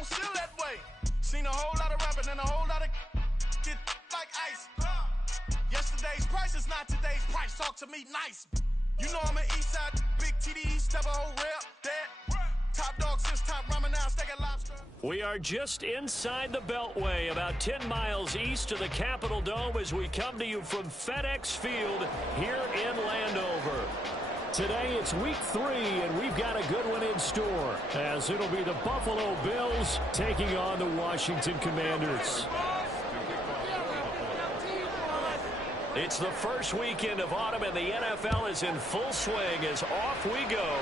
don't feel that way. Seen a whole lot of rapping and a whole lot of get like ice. Yesterday's price is not today's price. Talk to me nice. You know I'm an east side, big TDE, step a whole rep, that. Top dog since top ramen now, steak and lobster. We are just inside the Beltway, about 10 miles east of the Capitol Dome as we come to you from FedEx Field here in Landover. Today it's week 3, and we've got a good one in store, as it'll be the Buffalo Bills taking on the Washington Commanders. It's the first weekend of autumn, and the NFL is in full swing as off we go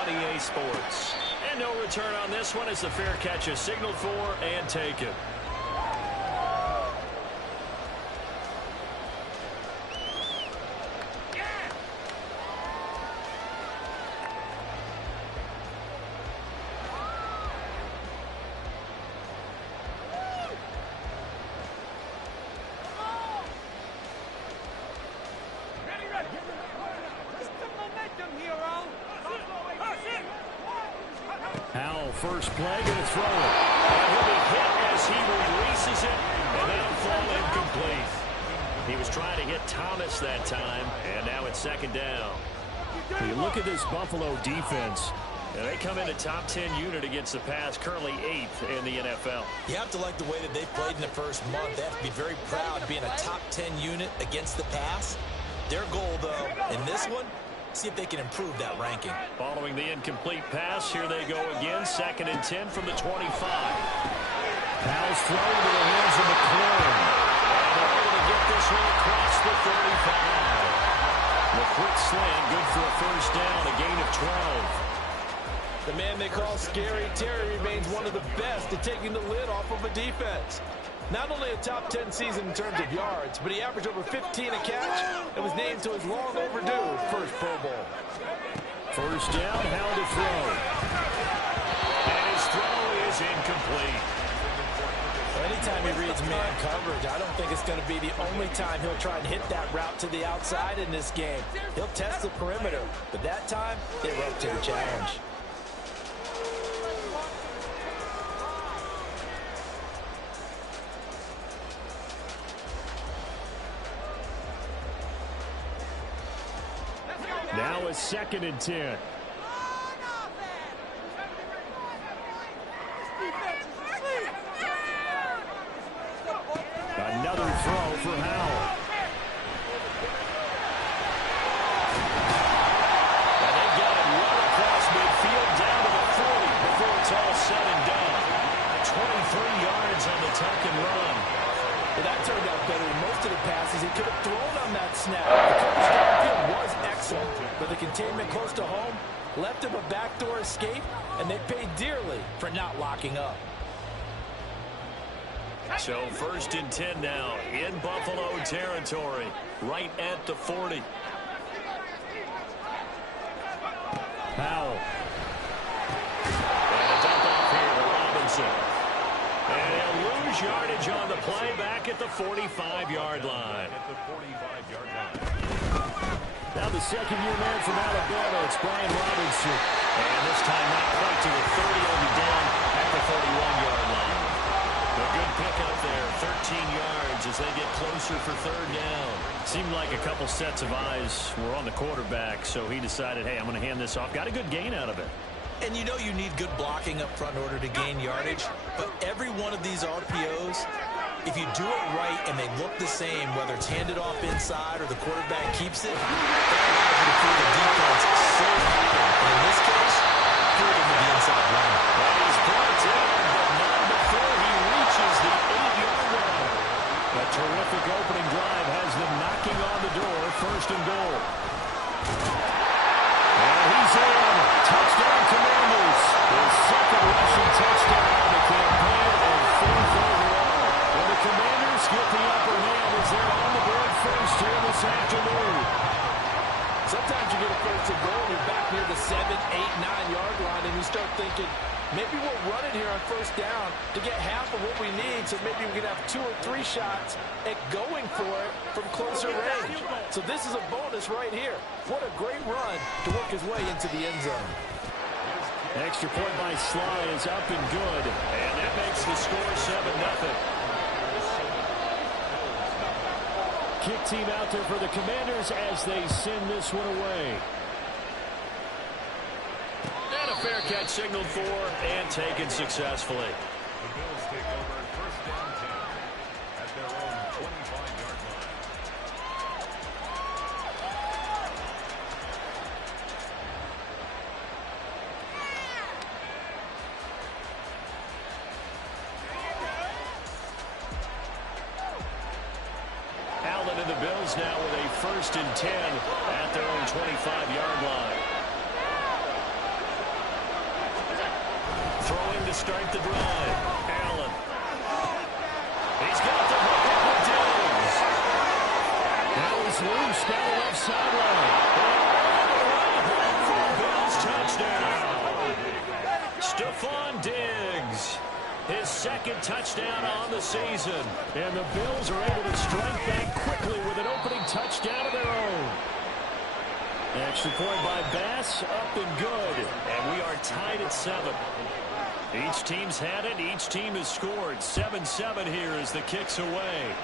on EA Sports. And no return on this one as the fair catch is signaled for and taken. First play, going to throw it. And he'll be hit as he releases it, and that'll fall incomplete. He was trying to hit Thomas that time, and now it's second down. When you look at this Buffalo defense, they come in a top 10 unit against the pass, currently 8th in the NFL. You have to like the way that they played in the first month. They have to be very proud being a top 10 unit against the pass. Their goal, though, in this one, see if they can improve that ranking. Following the incomplete pass, here they go again. 2nd and 10 from the 25. Pass thrown to the hands of McLaurin. And they're able to get this one across the 35. The quick slant, good for a first down, a gain of 12. The man they call Scary Terry remains one of the best at taking the lid off of a defense. Not only a top 10 season in terms of yards, but he averaged over 15 a catch and was named to his long overdue first Pro Bowl. First down, how to throw. And his throw is incomplete. Anytime he reads man coverage, I don't think it's going to be the only time he'll try and hit that route to the outside in this game. He'll test the perimeter, but that time, they were up to the challenge. Now it's 2nd and 10. Another throw for Howell. And they got it right across midfield down to the 40 before it's all said and done. 23 yards on the tuck and run. Well, that turned out better than most of the passes he could have thrown on that snap. The coverage downfield was excellent, but the containment close to home left him a backdoor escape, and they paid dearly for not locking up. So 1st and 10 now in Buffalo territory, right at the 40. Powell. And a dump off here to Robinson. And he'll lose yardage on the play back at the 45-yard line. Now the second-year man from Alabama, it's Brian Robinson. And this time not quite to the 30, only down at the 41-yard line. A good pickup there, 13 yards as they get closer for 3rd down. Seemed like a couple sets of eyes were on the quarterback, so he decided, hey, I'm going to hand this off. Got a good gain out of it. And you know you need good blocking up front in order to gain yardage, but every one of these RPOs, if you do it right and they look the same, whether it's handed off inside or the quarterback keeps it, that allows you to feel the defense so open. And in this case, through them with the inside run. Well, he's brought in, but not before he reaches the 8-yard line. A terrific opening drive has them knocking on the door, 1st and goal. And he's in. Touchdown Commanders. His 2nd rushing touchdown of the campaign and 4th overall. And the Commanders get the upper hand as they're on the board first here this afternoon. Sometimes you get a 1st and goal, you're back near the 7, 8, 9-yard line, and you start thinking, maybe we'll run it here on 1st down to get half of what we need, so maybe we can have 2 or 3 shots at going for it from closer range. So this is a bonus right here. What a great run to work his way into the end zone. Extra point by Sly is up and good. And that makes the score 7-0. Kick team out there for the Commanders as they send this one away. And a fair catch signaled for and taken successfully. The Bills take over first down 10 at their own 25-yard line. Allen and the Bills now with a 1st and 10 at their own 25-yard line. Throwing to start the drive. Allen. He's got the hook up with Diggs. That was loose down the left sideline. For a Bills touchdown. Stephon Diggs. His 2nd touchdown on the season. And the Bills are able to strike back quickly with an opening touchdown of their own. Extra point by Bass, up and good. And we are tied at 7. Each team's had it. Each team has scored. 7-7 here as the kick's away.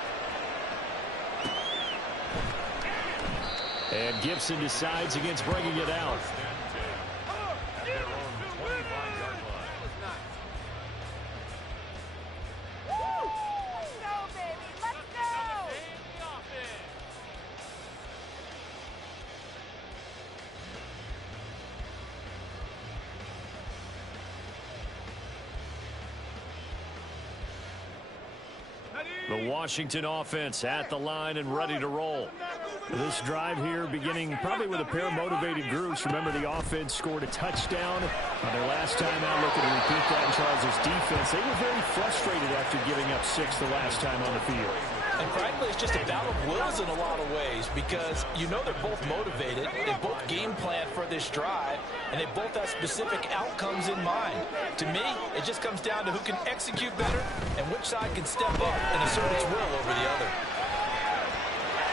And Gibson decides against bringing it out. At their own 25-yard line. The Washington offense at the line and ready to roll. This drive here beginning probably with a pair of motivated groups. Remember, the offense scored a touchdown on their last time out. Looking to repeat that in Charles' defense. They were very frustrated after giving up 6 the last time on the field. And frankly, it's just a battle of wills in a lot of ways because you know they're both motivated. They both game plan for this drive, and they both have specific outcomes in mind. To me, it just comes down to who can execute better and which side can step up and assert its will over the other.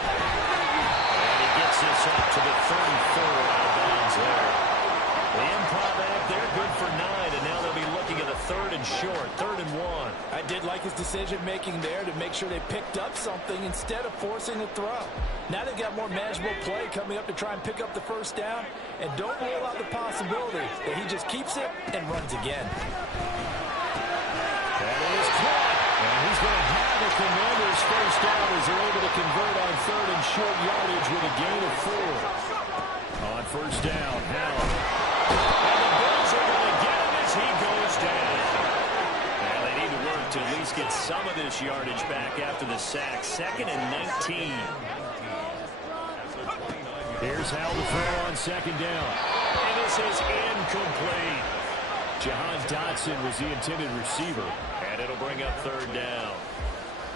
And he gets this up to the 34 out of bounds there. The improv act, they're good for 9, and now they'll be looking at a 3rd and short, 3rd and 1. I did like his decision-making there to make sure they picked up something instead of forcing the throw. Now they've got more manageable play coming up to try and pick up the 1st down, and don't rule out the possibility that he just keeps it and runs again. That is caught, and he's going to have the Commanders' 1st down as they're able to convert on 3rd and short yardage with a gain of 4. On 1st down, Allen. And the Bills are going to get him as he goes down. And they need to work to at least get some of this yardage back after the sack. 2nd and 19. Here's Hal to throw on 2nd down. And this is incomplete. Jahan Dotson was the intended receiver. And it'll bring up 3rd down.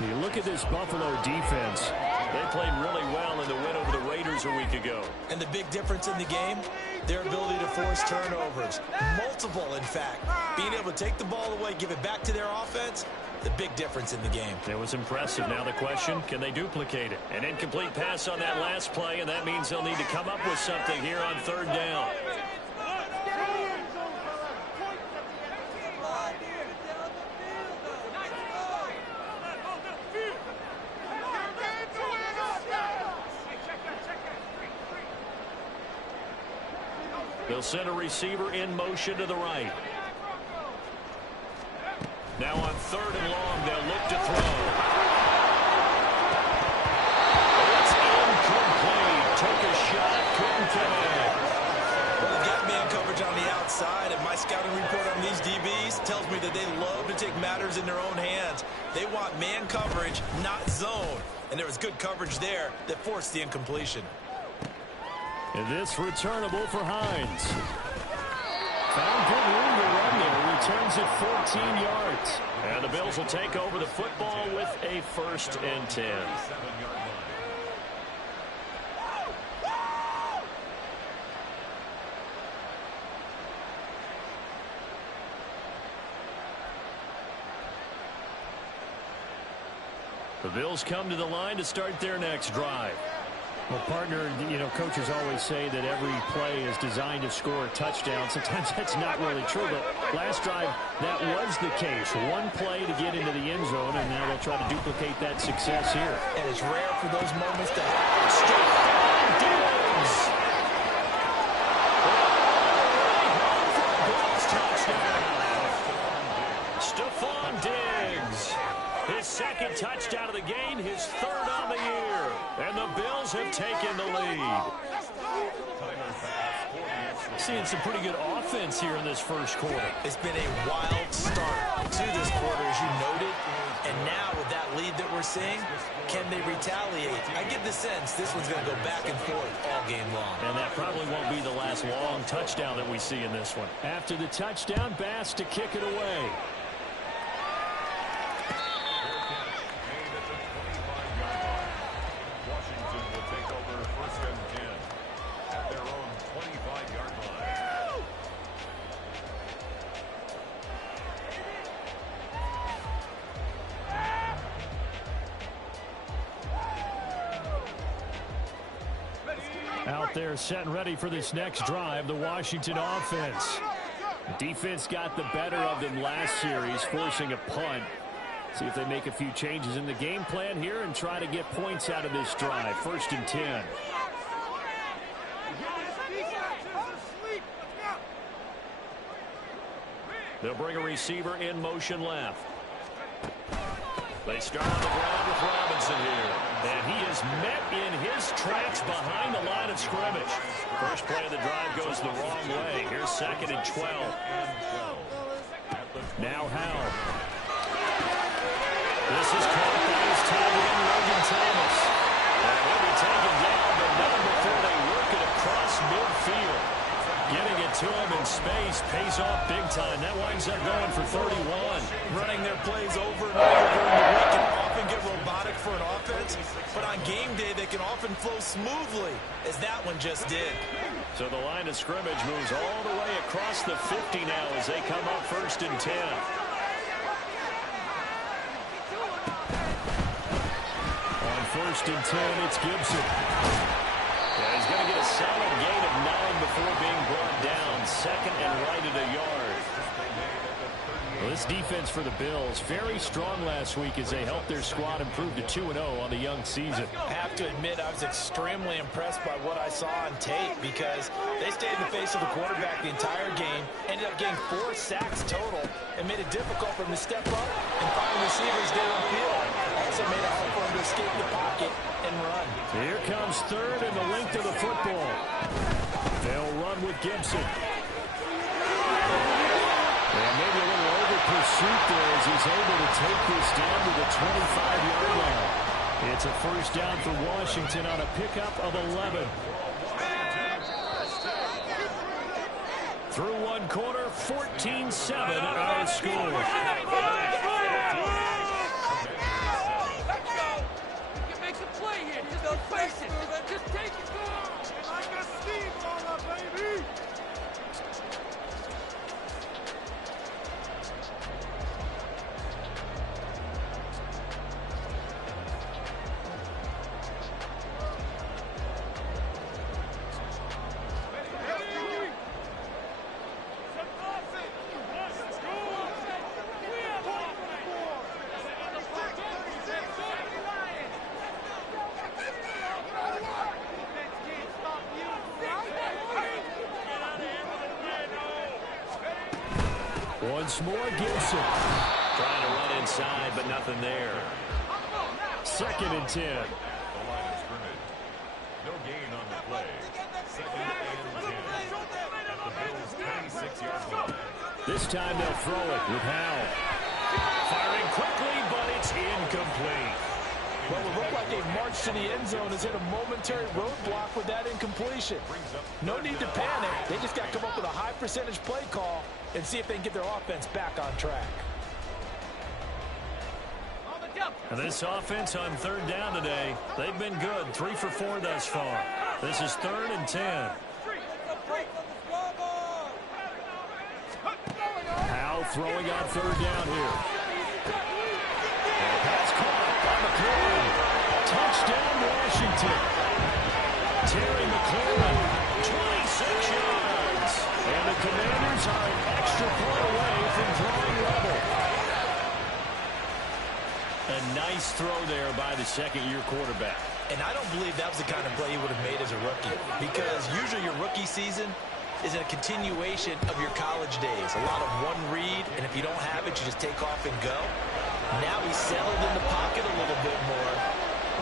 You look at this Buffalo defense. They played really well in the win over the Raiders a week ago. And the big difference in the game, their ability to force turnovers. Multiple, in fact. Being able to take the ball away, give it back to their offense, the big difference in the game. It was impressive. Now the question, can they duplicate it? An incomplete pass on that last play, and that means they'll need to come up with something here on 3rd down. They'll send a receiver in motion to the right. Now on 3rd and long, they'll look to throw. It's incomplete. Took a shot, couldn't connect. Well, they got man coverage on the outside, and my scouting report on these DBs tells me that they love to take matters in their own hands. They want man coverage, not zone. And there was good coverage there that forced the incompletion. And this returnable for Hines. Found good room to run there. Returns it 14 yards. And the Bills will take over the football with a 1st and 10. The Bills come to the line to start their next drive. Well, partner, coaches always say that every play is designed to score a touchdown. Sometimes that's not really true, but last drive, that was the case. One play to get into the end zone, and now they'll try to duplicate that success here. And it's rare for those moments to happen. Stephon Diggs. Stephon Diggs. His second touchdown of the game, his third on the year. And the Bills have taken the lead. Seeing some pretty good offense here in this first quarter. It's been a wild start to this quarter, as you noted. And now with that lead that we're seeing, can they retaliate? I get the sense this one's going to go back and forth all game long. And that probably won't be the last long touchdown that we see in this one. After the touchdown, Bass to kick it away. Out there set and ready for this next drive, the Washington offense. Defense got the better of them last series, forcing a punt. See if they make a few changes in the game plan here and try to get points out of this drive. 1st and 10. They'll bring a receiver in motion left. They start on the ground with Robinson here. And he is met in his tracks behind the line of scrimmage. First play of the drive goes the wrong way. Here's 2nd and 12. Now Howell. This is caught by his tight end, Logan Thomas. And he'll be taken down, but not before they work it across midfield. Getting it to him in space pays off big time. That winds up going for 31. Running their plays over and over during the week can often get robotic for an offense, but on game day they can often flow smoothly, as that one just did. So the line of scrimmage moves all the way across the 50 now as they come up 1st and 10. On 1st and 10, it's Gibson. Yeah, he's going to get a solid gain of 9 before being brought down. 2nd and right at a yard. Well, this defense for the Bills, very strong last week as they helped their squad improve to 2-0 on the young season. I have to admit, I was extremely impressed by what I saw on tape because they stayed in the face of the quarterback the entire game, ended up getting 4 sacks total, and made it difficult for him to step up and find receivers there on field. Also made it hard for him to escape the pocket and run. Here comes 3rd and the length of the football. They'll run with Gibson. And maybe a little over pursuit there as he's able to take this down to the 25-yard line. It's a 1st down for Washington on a pickup of 11. Through one quarter, 14-7 our score. Play here. Just don't face it. Just take it. Like a steamroller, baby. Once more, Gibson. Trying to run inside, but nothing there. 2nd and 10. The line of scrimmage. No gain on the play. 2nd and 10. At the Bills' 26-yard line. This time they'll throw it with Howell. Firing quickly, but it's incomplete. Well, it looked like a march to the end zone has hit a momentary roadblock with that incompletion. No need to panic. They just got to come up with a high percentage play call and see if they can get their offense back on track. And this offense on 3rd down today, they've been good. 3 for 4 thus far. This is 3rd and 10. Howell throwing on 3rd down here. And pass caught by McCoy. Touchdown, Washington. Terry McLaurin, 26 yards. And the Commanders are an extra point away from drawing level. A nice throw there by the second-year quarterback. And I don't believe that was the kind of play he would have made as a rookie, because usually your rookie season is a continuation of your college days. A lot of one read, and if you don't have it, you just take off and go. Now he's settled in the pocket a little bit more,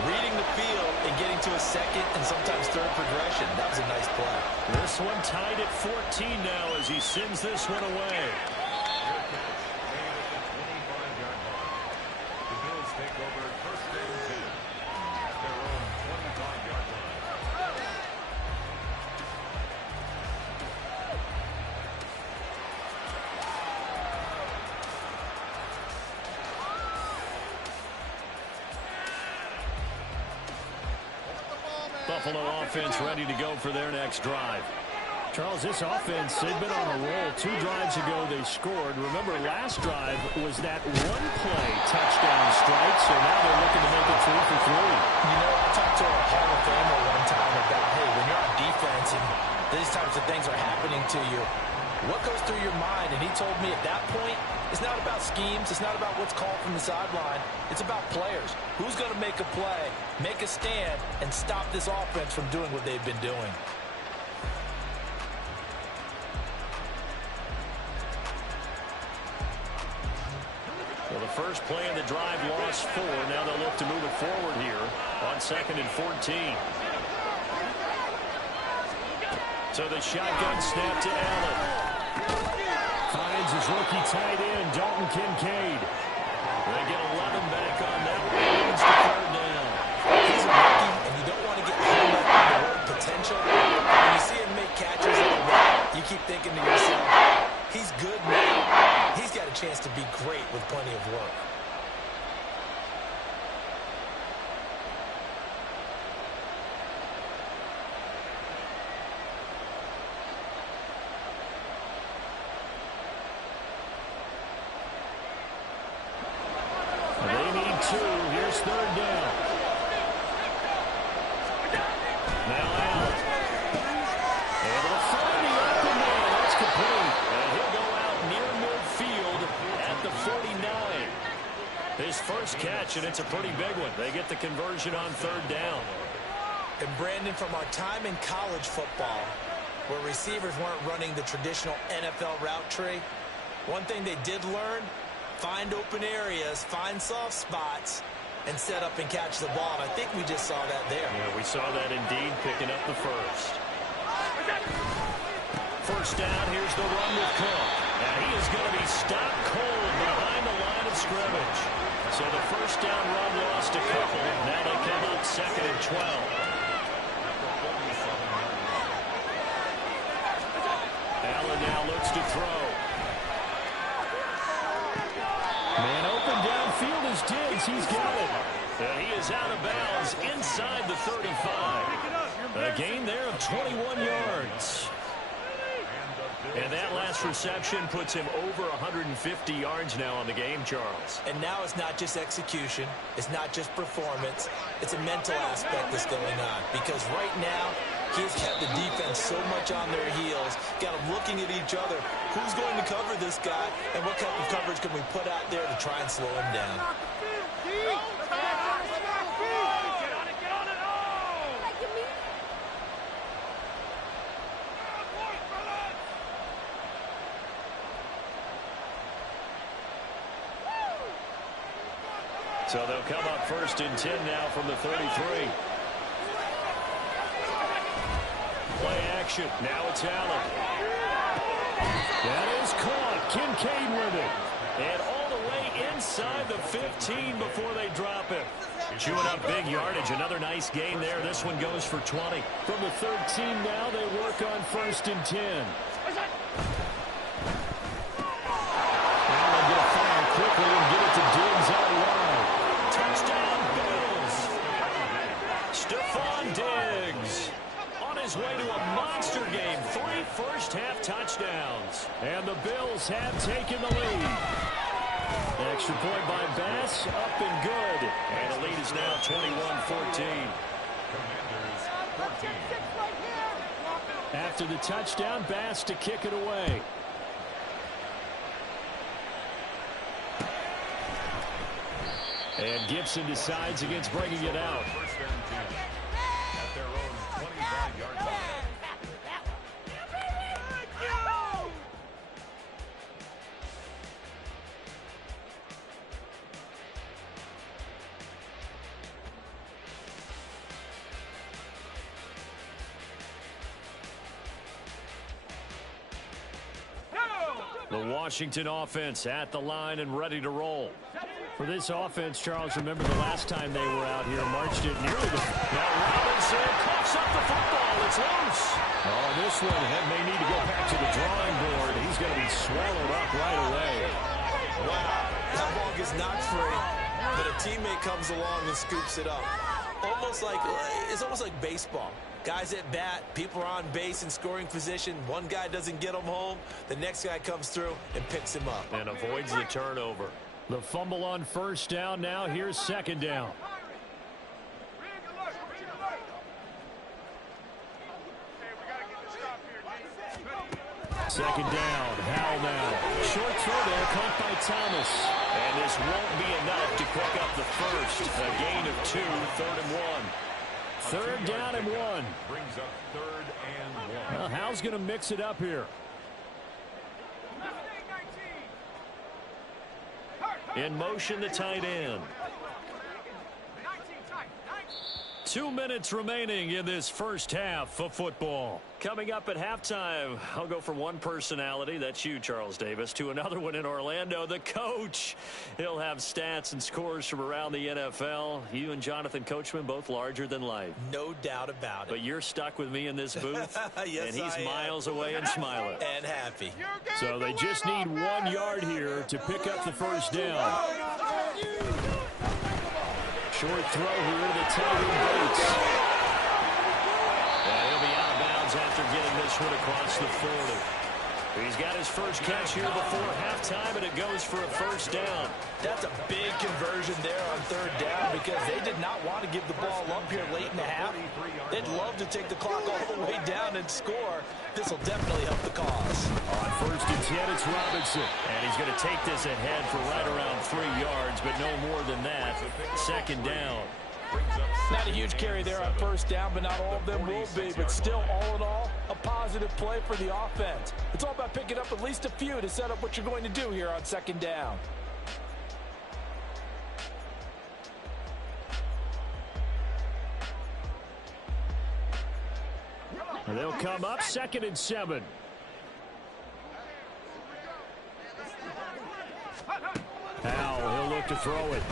reading the field and getting to a second and sometimes third progression. That was a nice play. This one tied at 14 now as he sends this one away. The Bills take over first and 10 at their own 25-yard line. Buffalo offense ready to go for their next drive. Charles, this offense, they've been on a roll. 2 drives ago they scored. Remember, last drive was that one-play touchdown strike, so now they're looking to make it 3 for 3. You know, I talked to a Hall of Famer one time about, hey, when you're on defense and these types of things are happening to you, what goes through your mind? And he told me at that point, it's not about schemes. It's not about what's called from the sideline. It's about players. Who's going to make a play, make a stand, and stop this offense from doing what they've been doing? Well, the first play of the drive lost 4. Now they'll look to move it forward here on 2nd and 14. So the shotgun snap to Allen. Finds his rookie tight end, Dalton Kincaid. They get 11 back on that one. It's the 3rd down. He's a rookie, and you don't want to get hung up on the word potential. When you see him make catches like that, you keep thinking to yourself, he's good now. He's got a chance to be great with plenty of work. They need 2. Here's 3rd down. Now Allen. Able to find the open man. That's complete. And he'll go out near midfield at the 49. His first catch, and it's a pretty big one. They get the conversion on 3rd down. And Brandon, from our time in college football, where receivers weren't running the traditional NFL route tree, one thing they did learn, find open areas, find soft spots, and set up and catch the ball. And I think we just saw that there. Yeah, we saw that indeed, picking up the first. First down, here's the run with Cook. And he is going to be stopped cold behind the line of scrimmage. So the first down run lost a couple. Now they come up 2nd and 12. Allen now looks to throw. Man open downfield is Diggs. He's got it. And he is out of bounds inside the 35. A gain there of 21 yards. And that last reception puts him over 150 yards now on the game, Charles. And now it's not just execution. It's not just performance. It's a mental aspect that's going on. Because right now, he's kept the defense so much on their heels, got them looking at each other. Who's going to cover this guy, and what type of coverage can we put out there to try and slow him down? So they'll come up 1st and 10 now from the 33. Play action. Now it's Allen. That is caught. Kincaid with it. And all the way inside the 15 before they drop him. Chewing up big yardage. Another nice gain there. This one goes for 20. From the 13 now, they work on 1st and 10. Now they get a fire quickly and get it to Diggs out wide. Touchdown, Bills. Stephon Diggs on his way to a monster game. 3 first-half touchdowns. And the Bills have taken the lead. Extra point by Bass, up and good. And the lead is now 21-14. Commanders 14. After the touchdown, Bass to kick it away. And Gibson decides against bringing it out. First and 10 at their own 25-yard line. The Washington offense at the line and ready to roll. For this offense, Charles, remember the last time they were out here, marched it nearly the... Now Robinson coughs up the football. It's loose. Oh, this one may need to go back to the drawing board. He's going to be swallowed up right away. Wow, that ball gets knocked free, but a teammate comes along and scoops it up. It's almost like baseball. Guys at bat, people are on base in scoring position. One guy doesn't get him home. The next guy comes through and picks him up. And avoids the turnover. The fumble on first down. Now here's second down. Second down. Howell now. Short throw there, caught by Thomas. And this won't be enough to pick up the first. A gain of 2, 3rd and 1. Third down and 1. Brings up 3rd and 1. Well, Howell's going to mix it up here. In motion, the tight end. 2 minutes remaining in this first half of football. Coming up at halftime, I'll go from one personality, that's you, Charles Davis, to another one in Orlando, the coach. He'll have stats and scores from around the NFL. You and Jonathan Coachman, both larger than life. No doubt about it. But you're stuck with me in this booth, yes, and he's miles away and smiling. And happy. So they just need 1 yard here to pick up the first down. Short throw here to the tight end Bates. And he'll be out of bounds after getting this one across the 40. He's got his first catch here before halftime, and it goes for a first down. That's a big conversion there on 3rd down because they did not want to give the ball up here late in the half. They'd love to take the clock all the way down and score. This will definitely help the cause. On 1st and 10, it's Robinson. And he's going to take this ahead for right around 3 yards, but no more than that. Second down. Not a huge carry there on 1st down, but not all of them will be. But still, all in all, a positive play for the offense. It's all about picking up at least a few to set up what you're going to do here on 2nd down. And they'll come up 2nd and 7. Howell, he'll look to throw it.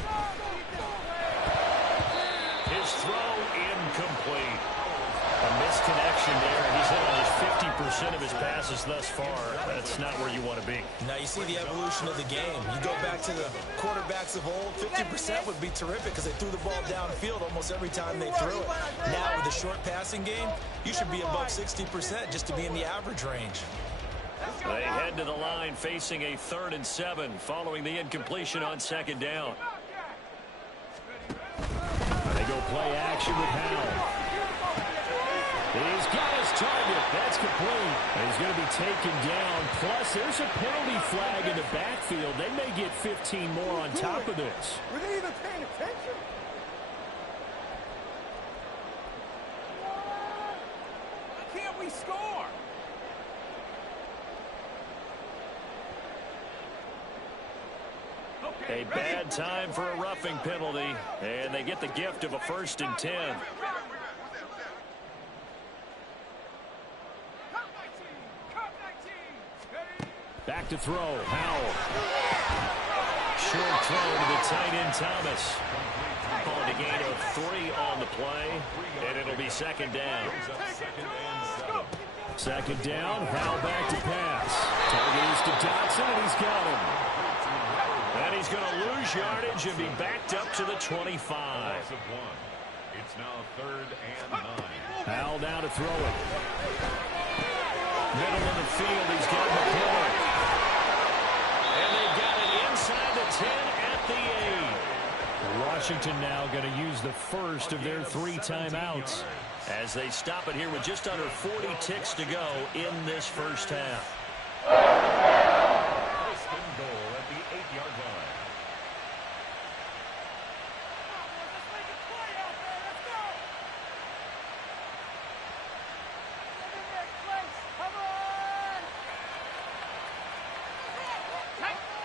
His throw incomplete. A misconnection there. He's hit almost 50% of his passes thus far. That's not where you want to be. Now you see the evolution of the game. You go back to the quarterbacks of old, 50% would be terrific because they threw the ball downfield almost every time they threw it. Now with the short passing game, you should be above 60% just to be in the average range. They head to the line facing a 3rd and 7 following the incompletion on 2nd down. They go play action with Howell. He's got his target. That's complete. And he's going to be taken down. Plus, there's a penalty flag in the backfield. They may get 15 more on top of this. Were they even paying attention? Why can't we score? A bad time for a roughing penalty, and they get the gift of a 1st and 10. Back to throw, Howell. Short throw to the tight end, Thomas. Calling a gain of 3 on the play, and it'll be 2nd down. 2nd down, Howell back to pass. Target is to Dotson, and he's got him. And he's going to lose yardage and be backed up to the 25. It's now 3rd and 9. Howell now to throw it. Middle of the field, he's got McCoy. And they've got it inside the 10 at the 8. Washington now going to use the first of their 3 timeouts. as they stop it here with just under 40 ticks to go in this first half. First and goal at the 8-yard line.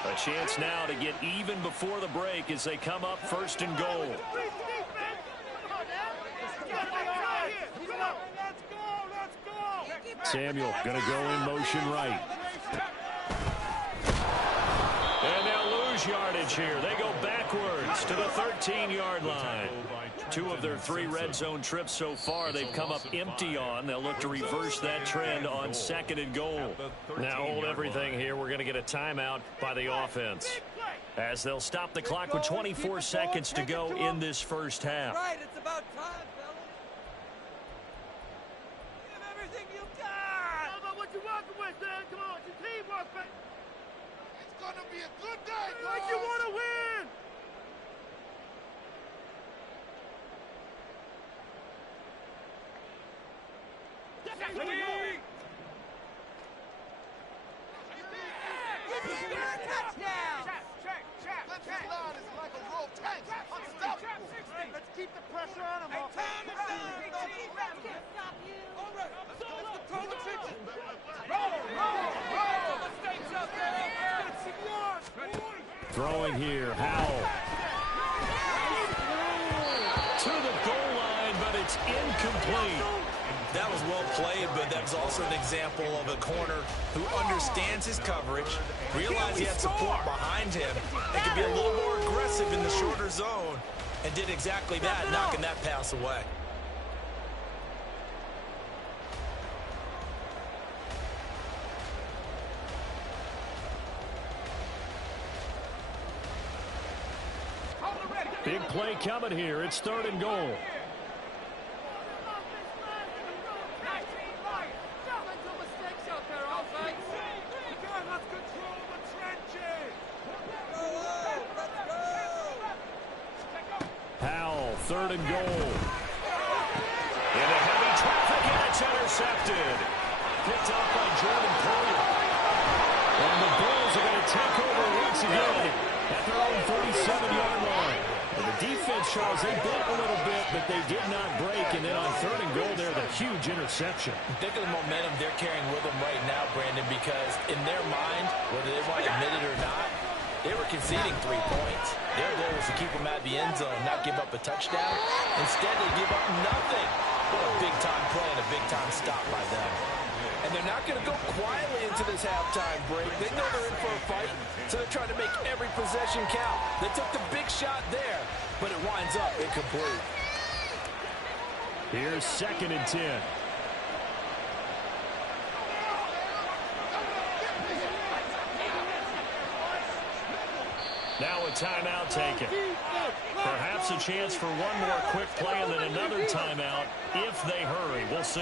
A chance now to get even before the break as they come up first and goal. Samuel going to go in motion right. And they'll lose yardage here. They go backwards to the 13-yard line. 2 of their 3 red zone trips so far they've come up empty on. They'll look to reverse that trend on second and goal. Now hold everything here. We're going to get a timeout by the offense, as they'll stop the clock with 24 seconds to go in this first half. Right, it's about time, fellas. Give everything you got. How about what you're working with, man? Come on, it's teamwork, man. It's gonna be a good day, like you want to win. Let's keep the pressure on him. Throwing here, Howell. To the goal line, but it's incomplete. That was well played, but that was also an example of a corner who understands his coverage, realized he had support behind him, and could be a little more aggressive in the shorter zone, and did exactly that, knocking that pass away. Big play coming here. It's third and goal. Howell, third and goal. Into heavy traffic, and it's intercepted. Picked up by Jordan Poyer. And the Bills are going to take over once again at their own 37-yard line. And the defense, Charles, they bent a little bit, but they did not break. And then on third and goal there, the huge interception. Think of the momentum they're carrying with them right now, Brandon, because in their mind, whether they want to admit it or not, they were conceding 3 points. Their goal was to keep them out of the end zone, not give up a touchdown. Instead, they give up nothing. What a big-time play and a big-time stop by them. And they're not going to go quietly into this halftime break. They know they're in for a fight, so they're trying to make every possession count. They took the big shot there, but it winds up incomplete. Here's second and 10. Now a timeout taken. Perhaps a chance for one more quick play and then another timeout if they hurry. We'll see.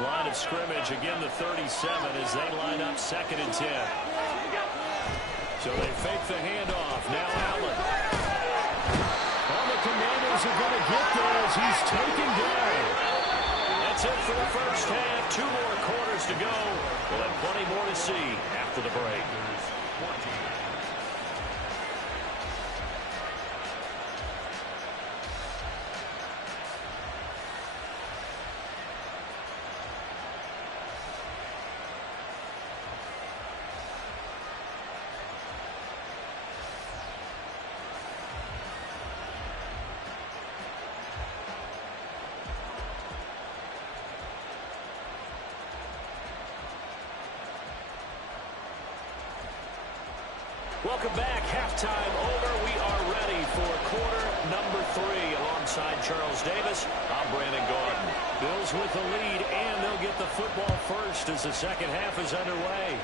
Line of scrimmage, again the 37 as they line up second and 10. So they fake the handoff. Now Allen. All the Commanders are going to get there as he's taken down. That's it for the first half. 2 more quarters to go. We'll have plenty more to see after the break. Welcome back. Halftime over. We are ready for quarter number 3. Alongside Charles Davis, I'm Brandon God. Bills with the lead, and they'll get the football first as the second half is underway.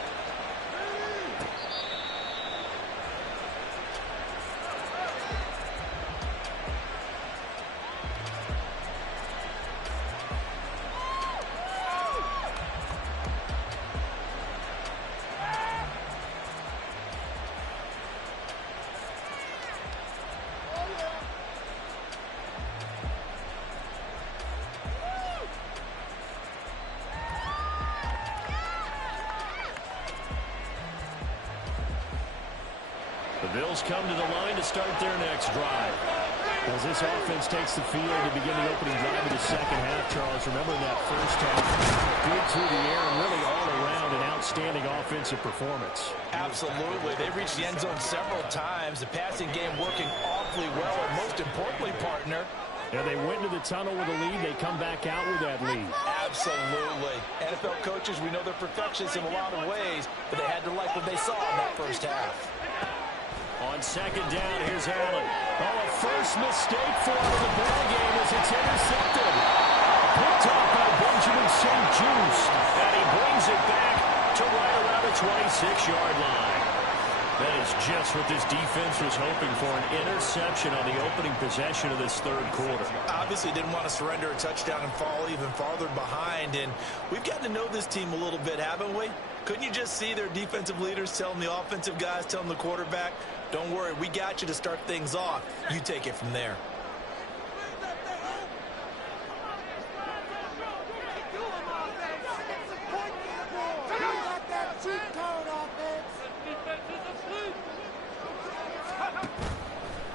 The Bills come to the line to start their next drive. As this offense takes the field to begin the opening drive of the second half, Charles, remember in that first half, good through the air and really all around an outstanding offensive performance. Absolutely. They reached the end zone several times. The passing game working awfully well, and most importantly, partner, and they went into the tunnel with a lead. They come back out with that lead. Absolutely. NFL coaches, we know they're perfectionists in a lot of ways, but they had to like what they saw in that first half. On second down, here's Allen. Oh, a first mistake for him in the ball game as it's intercepted. Picked off by Benjamin St. Juste, and he brings it back to right around the 26-yard line. That is just what this defense was hoping for, an interception on the opening possession of this third quarter. Obviously didn't want to surrender a touchdown and fall even farther behind, and we've gotten to know this team a little bit, haven't we? Couldn't you just see their defensive leaders telling the offensive guys, telling the quarterback, don't worry, we got you to start things off. You take it from there.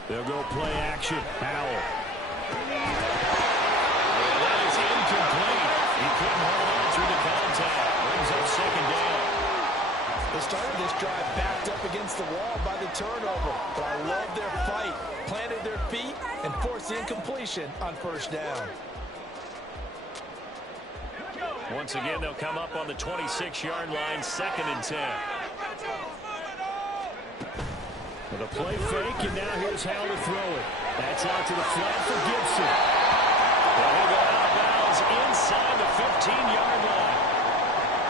They'll go play action. Howell. That is incomplete. He couldn't hold on through the contact. Brings up second down. They started this drive backed up against the wall by the turnover. But I love their fight. Planted their feet and forced the incompletion on first down. Once again, they'll come up on the 26-yard line, 2nd and 10. With a play fake, and now here's how to throw it. That's out to the flat for Gibson. He'll go out of bounds inside the 15-yard line.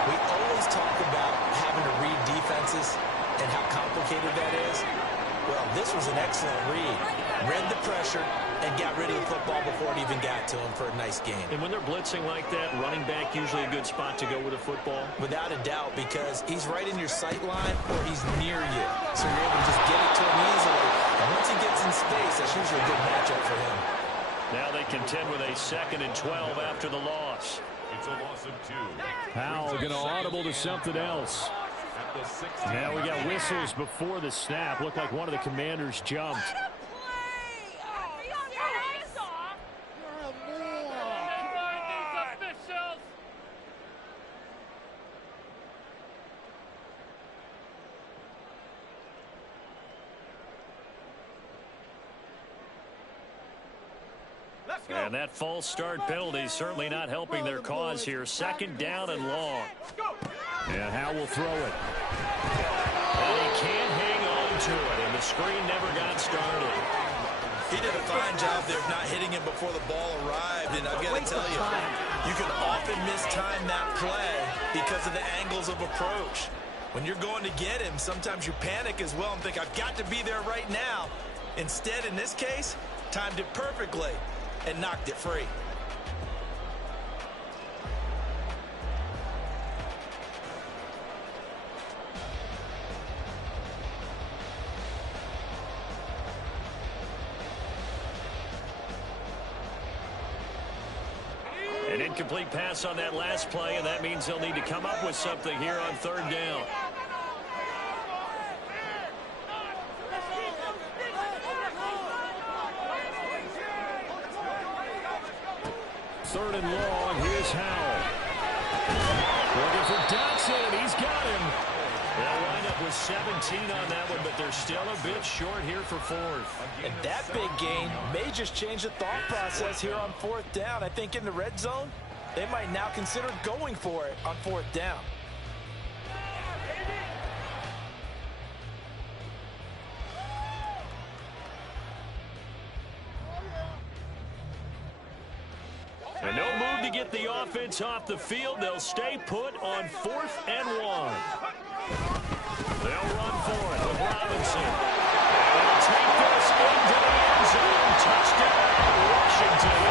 We always talk about having to read defenses and how complicated that is. Well, this was an excellent read. Read the pressure and got rid of the football before it even got to him for a nice game. And when they're blitzing like that, running back usually a good spot to go with a football? Without a doubt, because he's right in your sight line or he's near you. So you're able to just get it to him easily. And once he gets in space, that's usually a good matchup for him. Now they contend with a 2nd and 12 after the loss. It's a loss of 2. Powell going to audible to something else. Now we got whistles before the snap. Looked like one of the Commanders jumped. And that false start penalty certainly not helping their cause here. 2nd down and long. And Howe will throw it. And he can't hang on to it, and the screen never got started. He did a fine job there of not hitting him before the ball arrived, and I've got to tell you, you can often mistime that play because of the angles of approach. When you're going to get him, sometimes you panic as well and think, I've got to be there right now. Instead, in this case, timed it perfectly and knocked it free. An incomplete pass on that last play, and that means they'll need to come up with something here on 3rd down. Third and long, here's Howell. Looking for Dotson, and he's got him. They'll wind up with 17 on that one, but they're still a bit short here for 4th. And that big gain may just change the thought process here on 4th down. I think in the red zone, they might now consider going for it on 4th down. And no move to get the offense off the field. They'll stay put on 4th and 1. They'll run for it with Robinson. They'll take this into the end zone. Touchdown, Washington.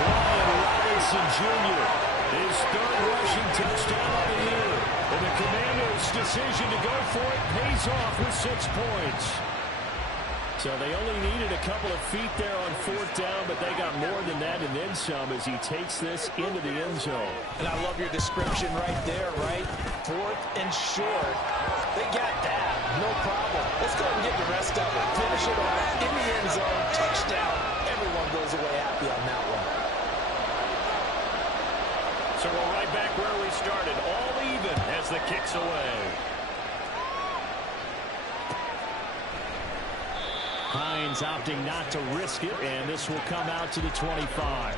Brian Robinson Jr., his 3rd rushing touchdown of the year. And the Commanders' decision to go for it pays off with 6 points. So they only needed a couple of feet there on 4th down, but they got more than that and then some as he takes this into the end zone. And I love your description right there, right? 4th and short. They got that. No problem. push it on in the end zone. Touchdown. Everyone goes away happy on that one. So we're right back where we started, all even as the kick's away. Hines opting not to risk it, and this will come out to the 25.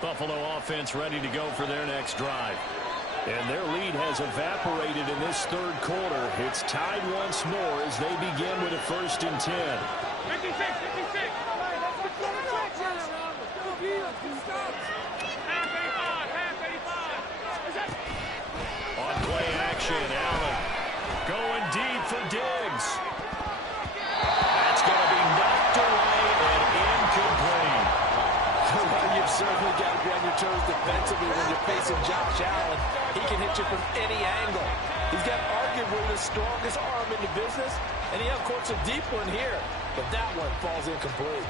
Buffalo offense ready to go for their next drive. And their lead has evaporated in this third quarter. It's tied once more as they begin with a 1st and 10. 56, 56. On play action, Allen going deep for Diggs. That's going to be knocked away and incomplete. You've certainly got to be on your toes defensively when you're facing Josh Allen. He can hit you from any angle. He's got arguably the strongest arm in the business, and he, of course, a deep one here. But that one falls incomplete.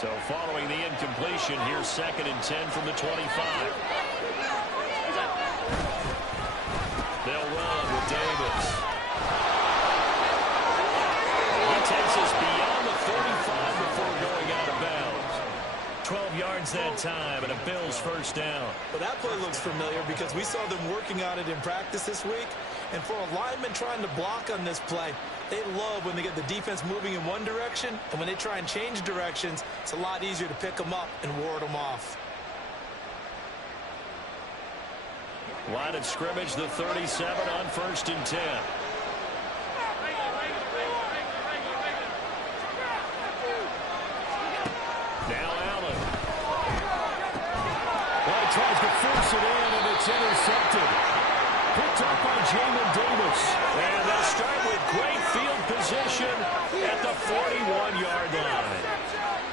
So following the incompletion, here's 2nd and 10 from the 25. They'll run with Davis. He takes us beyond the 35 before going out of bounds. 12 yards that time, and a Bills 1st down. Well, that play looks familiar because we saw them working on it in practice this week. And for a lineman trying to block on this play, they love when they get the defense moving in one direction. And when they try and change directions, it's a lot easier to pick them up and ward them off. Line of scrimmage, the 37 on 1st and 10. Now Allen. Well, he tries to force it in, and it's intercepted. Picked up by Jamin Davis. And they'll start with great field position at the 41-yard line.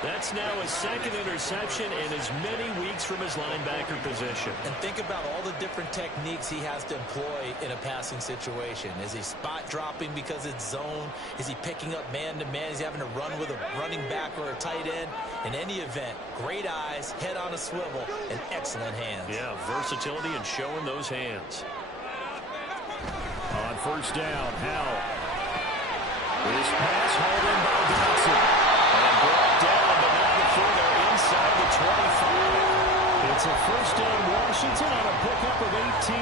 That's now his 2nd interception in as many weeks from his linebacker position. And think about all the different techniques he has to employ in a passing situation. Is he spot dropping because it's zone? Is he picking up man-to-man? Is he having to run with a running back or a tight end? In any event, great eyes, head on a swivel, and excellent hands. Yeah, versatility and showing those hands. On 1st down, Howell. This pass hauled in by Dotson. And brought down, but not before they're inside the 25. It's a 1st down Washington on a pickup of 18.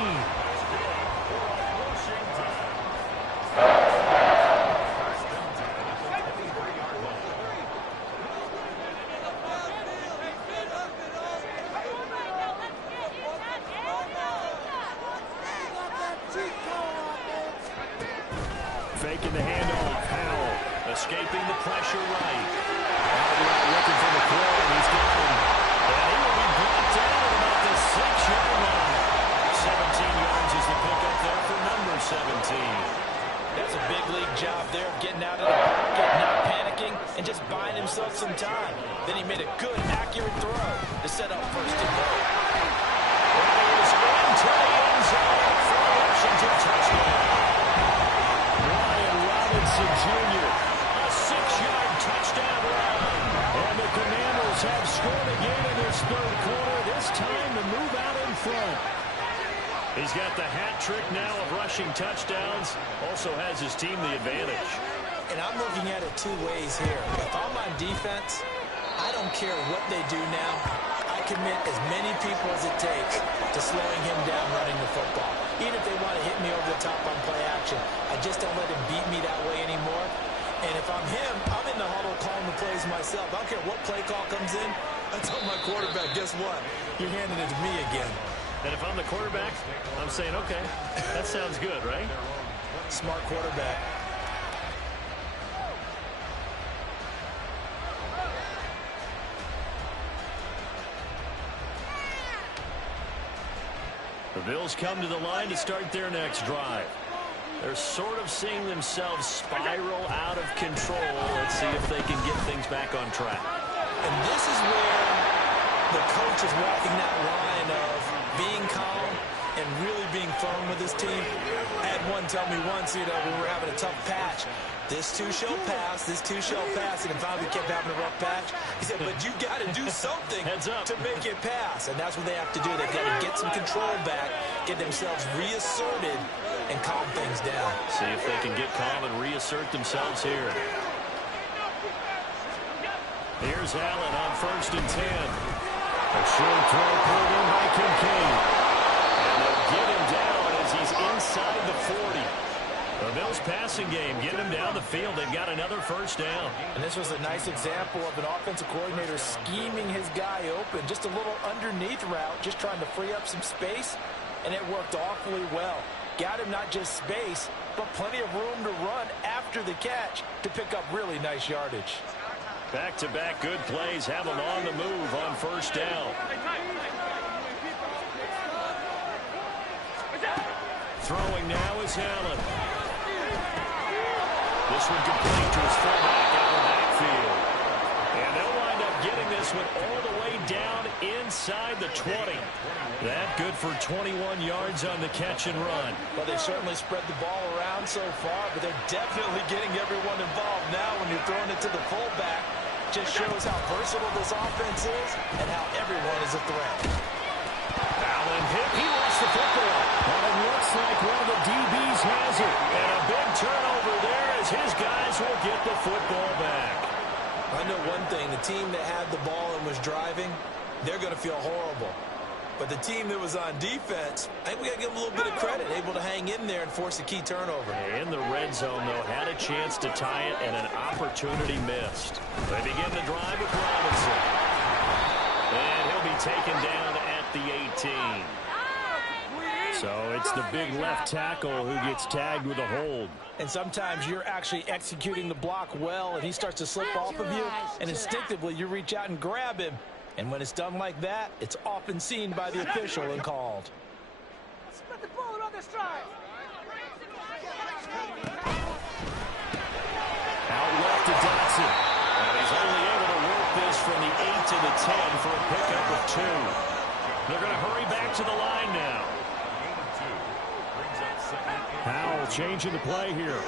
Faking the handoff. Howell escaping the pressure right. Looking for the throw, and he's got him. And he will be brought down at about the 6-yard line. 17 yards is the pickup there for number 17. That's a big league job there of getting out of the pocket, not panicking, and just buying himself some time. Then he made a good, accurate throw to set up 1st and goal. And he is into the end zone for a Washington touchdown. Jr. A 6-yard touchdown run. And the Commanders have scored again in this 3rd quarter. This time to move out in front. He's got the hat trick now of rushing touchdowns. Also has his team the advantage. And I'm looking at it 2 ways here. If I'm on defense, I don't care what they do now. I commit as many people as it takes to slowing him down running the football. Even if they want to hit me over the top on play action, I just don't let him beat me that way anymore. And if I'm him, I'm in the huddle calling the plays myself. I don't care what play call comes in. I tell my quarterback, guess what? You're handing it to me again. And if I'm the quarterback, I'm saying, okay, that sounds good, right? Smart quarterback. The Bills come to the line to start their next drive. They're sort of seeing themselves spiral out of control. Let's see if they can get things back on track. And this is where the coach is walking that line of being calm and really being firm with his team. I had one tell me once, when we were having a tough patch, this too shall pass, this too shall pass, and finally we kept having a rough patch. He said, but you got to do something to make it pass, and that's what they have to do. They've got to get some control back, get themselves reasserted, and calm things down. See if they can get calm and reassert themselves here. Here's Allen on 1st and 10. A short throw pulled in by Kincaid. And they'll get him down as he's inside the 40. The Bills passing game, getting him down the field. They've got another 1st down. And this was a nice example of an offensive coordinator scheming his guy open. Just a little underneath route, just trying to free up some space. And it worked awfully well. Got him not just space, but plenty of room to run after the catch to pick up really nice yardage. Back-to-back good plays have him on the move on 1st down. Throwing now is Allen. This one complete to his fullback out of the backfield. And they'll wind up getting this one all the way down inside the 20. That good for 21 yards on the catch and run. Well, they certainly spread the ball around so far, but they're definitely getting everyone involved now when you're throwing it to the fullback. Just shows how versatile this offense is and how everyone is a threat. Allen hit. He lost the football. And it looks like one of the DBs has it. And a big turnover there as his guys will get the football back. I know one thing. The team that had the ball and was driving, they're going to feel horrible. But the team that was on defense, I think we got to give them a little bit of credit, able to hang in there and force a key turnover. In the red zone, though, had a chance to tie it and an opportunity missed. They begin the drive with Robinson. And he'll be taken down at the 18. So it's the big left tackle who gets tagged with a hold. And sometimes you're actually executing the block well, and he starts to slip off of you, and instinctively you reach out and grab him. And when it's done like that, it's often seen by the official and called. Split the ball around the stride. Out left to Dotson. And he's only able to work this from the 8 to the 10 for a pickup of 2. They're going to hurry back to the line now. Howell changing the play here.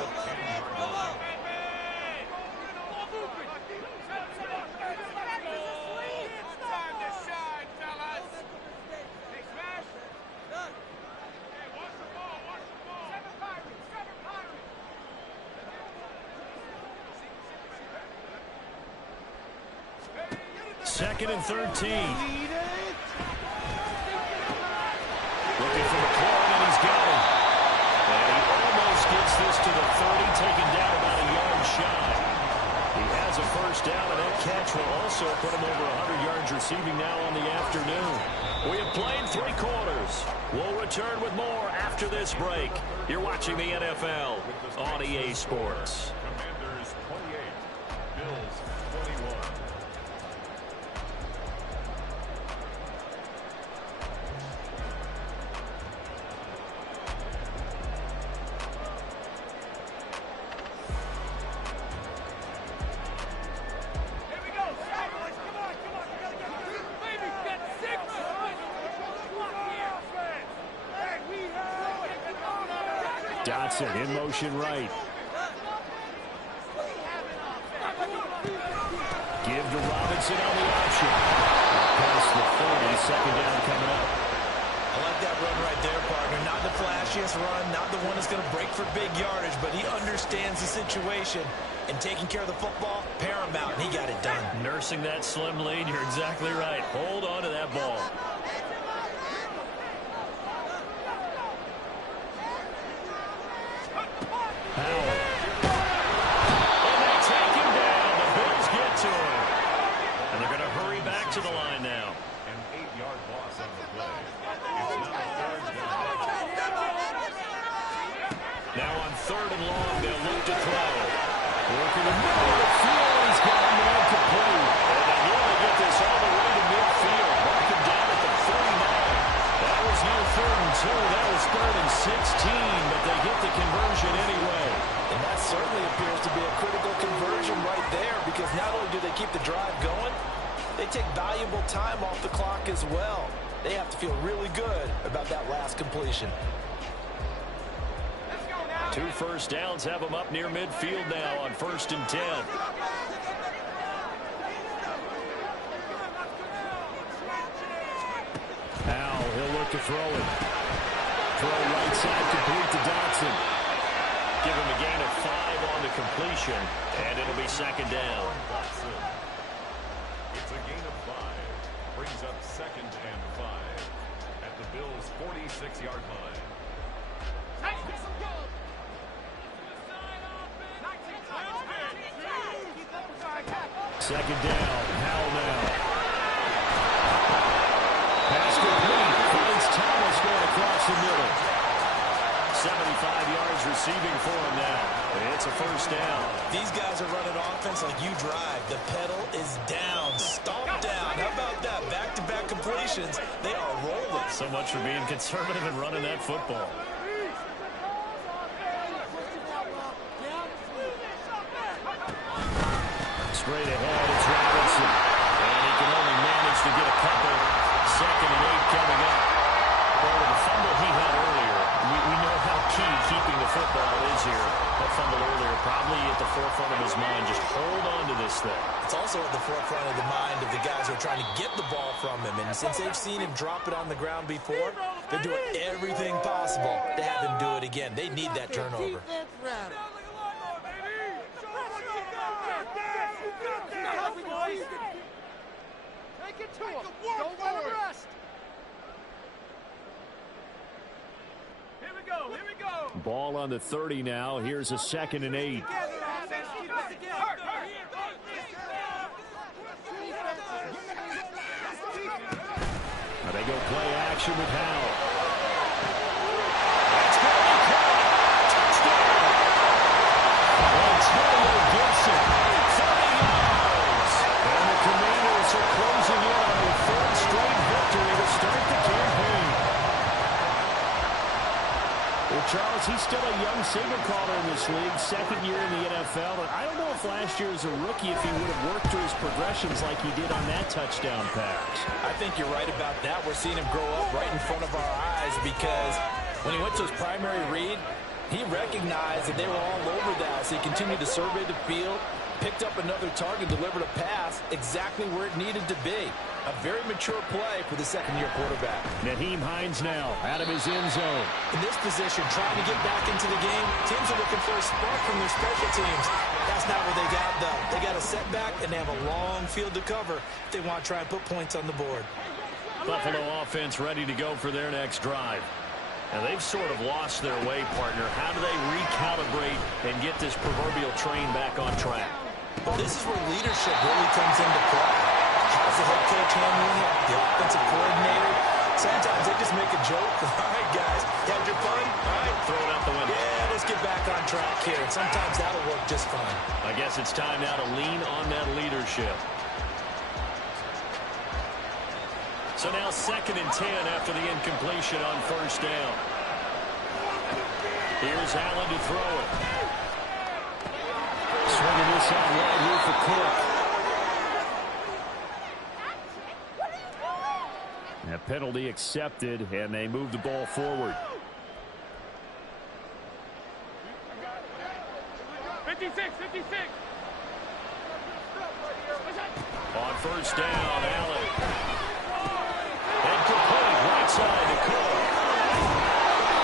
Second and 13. Looking for McLaurin, and he's got him. And he almost gets this to the 30, taken down about a yard shy. He has a 1st down, and that catch will also put him over 100 yards receiving now on the afternoon. We have played 3 quarters. We'll return with more after this break. You're watching the NFL on EA Sports. Commanders 28, Bills 21. Dotson in motion right. Give to Robinson on the option. Past the 40, 2nd down coming up. I like that run right there, partner. Not the flashiest run, not the one that's going to break for big yardage, but he understands the situation, and taking care of the football, paramount, and he got it done. Nursing that slim lead, you're exactly right. Hold on to that ball. Howell. And they take him down. The Bills get to him. And they're going to hurry back to the line now. An 8-yard loss on the play. It's now 3rd down. Now on 3rd and long, they'll look to throw. Working the middle of the field. He's got a man complete. And they nearly get this all the way to midfield. Mark him down at the 39. That was near 3rd and 2. That was 3rd and 16, but they get the conversion anyway. And that certainly appears to be a critical conversion right there, because not only do they keep the drive going, they take valuable time off the clock as well. they have to feel really good about that last completion. 2 first downs have them up near midfield now on 1st and 10. Now he'll look to throw it. Throw right side complete to Dotson. Give him a gain of 5 on the completion, and it'll be 2nd down. It's a gain of 5. Brings up 2nd and 5 at the Bills' 46-yard line. Second down. Howell now. Pass complete. Finds Thomas going across the middle. 75 yards receiving for him now. It's a 1st down. These guys are running offense like you drive. The pedal is down. Stomp down. How about that? Back-to-back completions. They are rolling. So much for being conservative and running that football. Straight ahead, it's Robinson. And he can only manage to get a couple. 2nd and 8 coming up. Well, with the fumble he had earlier, we know how key keeping the football is here. That fumble earlier probably at the forefront of his mind. Just hold on to this thing. It's also at the forefront of the mind of the guys who are trying to get the ball from him. And since they've seen him drop it on the ground before, they're doing everything possible to have him do it again. They need that turnover. Take it to him. Don't let him rest. Here we go. Here we go. Ball on the 30 now. Here's a 2nd and 8. Now they go play action with Howell. That's going to be caught. Touchdown. Antonio Gibson, 30 yards. And the Commanders are closing in on their 3rd straight victory to start the campaign. Well, Charles, he's still a young signal caller in this league, 2nd year in the NFL. And I don't know if last year as a rookie, if he would have worked through his progressions like he did on that touchdown pass. I think you're right about that. We're seeing him grow up right in front of our eyes because when he went to his primary read, he recognized that they were all over that. So he continued to survey the field, picked up another target, delivered a pass exactly where it needed to be. A very mature play for the 2nd-year quarterback. Nyheim Hines now out of his end zone. In this position, trying to get back into the game, teams are looking for a spark from their special teams. That's not what they got, though. They got a setback, and they have a long field to cover if they want to try and put points on the board. Buffalo offense ready to go for their next drive. And they've sort of lost their way, partner. How do they recalibrate and get this proverbial train back on track? Well, this is where leadership really comes into play. How's the head coach handling it? The offensive coordinator? Sometimes they just make a joke. All right, guys, you had your fun? All right, throw it out the window. Yeah, let's get back on track here. And sometimes that'll work just fine. I guess it's time now to lean on that leadership. So now 2nd and 10 after the incompletion on 1st down. Here's Allen to throw it. Swinging this out right here for Cook. That penalty accepted, and they move the ball forward. 56. On 1st down, Allen. And complete right side to Cook.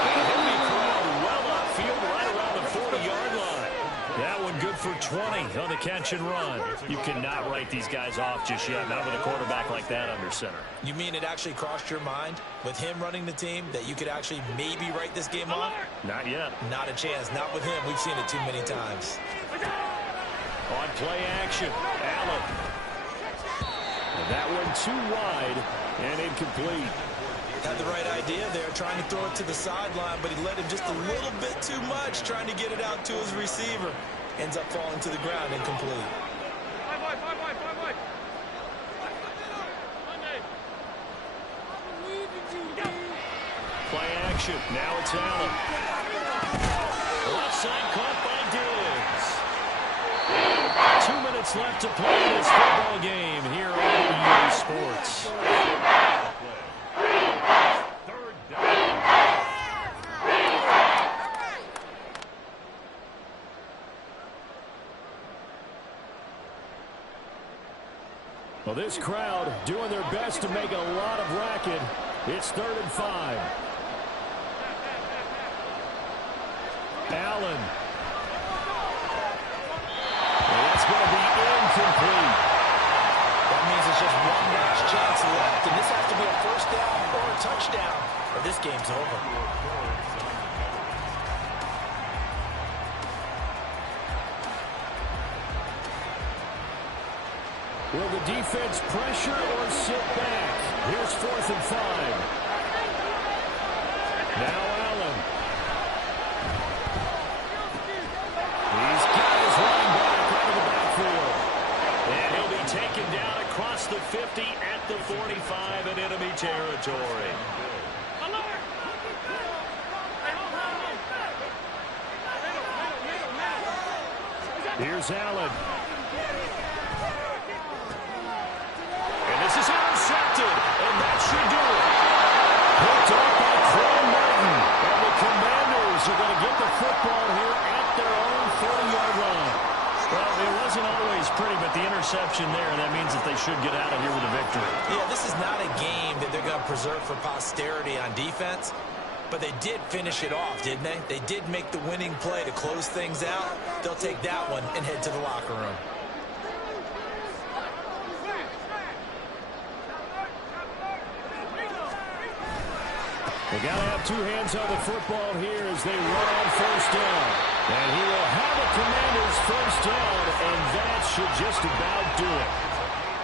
And he'll be crowd well upfield right around the 40-yard line. That one good for 20 on the catch and run. You cannot write these guys off just yet, not with a quarterback like that under center. You mean it actually crossed your mind with him running the team that you could actually maybe write this game off? Not yet. Not a chance. Not with him. We've seen it too many times. On play action, Allen. And that one too wide and incomplete. Had the right idea there, trying to throw it to the sideline, but he let him just a little bit too much, trying to get it out to his receiver. Ends up falling to the ground, incomplete. Play action. Now it's Allen. Left side caught by Diggs. 2 minutes left to play in this football game here on EA Sports. this crowd doing their best to make a lot of racket. It's 3rd and 5. Allen. And that's going to be incomplete. That means it's just one last chance left, and this has to be a first down or a touchdown, or this game's over. Will the defense pressure or sit back? Here's 4th and 5. Now Allen. He's got his running back out of the backfield. And he'll be taken down across the 50 at the 45 in enemy territory. Here's Allen. And this is intercepted, and that should do it. Picked up by Cole Martin. And the Commanders are going to get the football here at their own 30-yard line. Well, it wasn't always pretty, but the interception there, that means that they should get out of here with a victory. Yeah, this is not a game that they're going to preserve for posterity on defense, but they did finish it off, didn't they? They did make the winning play to close things out. They'll take that one and head to the locker room. They got to have two hands on the football here as they run on first down. And he will have a Commanders first down, and that should just about do it.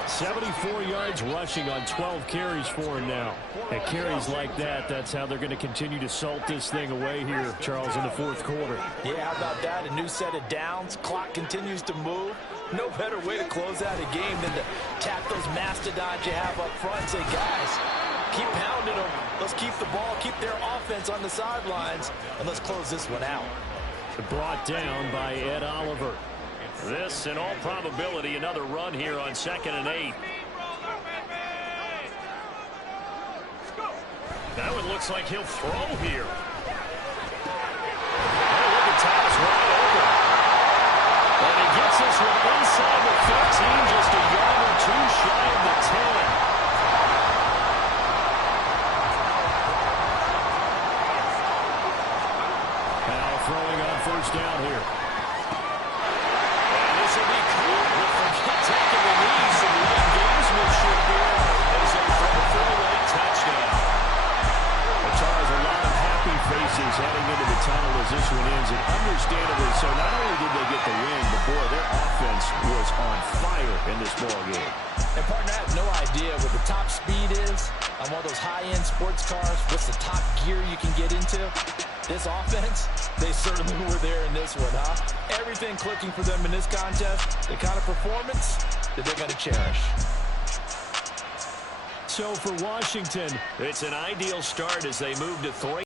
74 yards rushing on 12 carries for him now. At carries like that, that's how they're going to continue to salt this thing away here, Charles, in the 4th quarter. Yeah, how about that? A new set of downs. Clock continues to move. No better way to close out a game than to tap those mastodons you have up front and say, guys, keep pounding them. Let's keep the ball, keep their offense on the sidelines, and let's close this one out. Brought down by Ed Oliver. This, in all probability, another run here on 2nd and 8. That one looks like he'll throw here. Oh, look at Thomas right over. And he gets this one inside the 15, just a yard or two shy of the 10. Throwing on first down here. And this will be caught with the taking the knee. Some late gamesmanship here as they throw for a late touchdown. But Charles, a lot of happy faces heading into the tunnel as this one ends. And understandably so, not only did they get the win, but boy, their offense was on fire in this ball game. And partner, I have no idea what the top speed is on one of those high-end sports cars. What's the top gear you can get into? This offense, they certainly were there in this one, huh? Everything clicking for them in this contest, the kind of performance that they're going to cherish. So for Washington, it's an ideal start as they move to 3.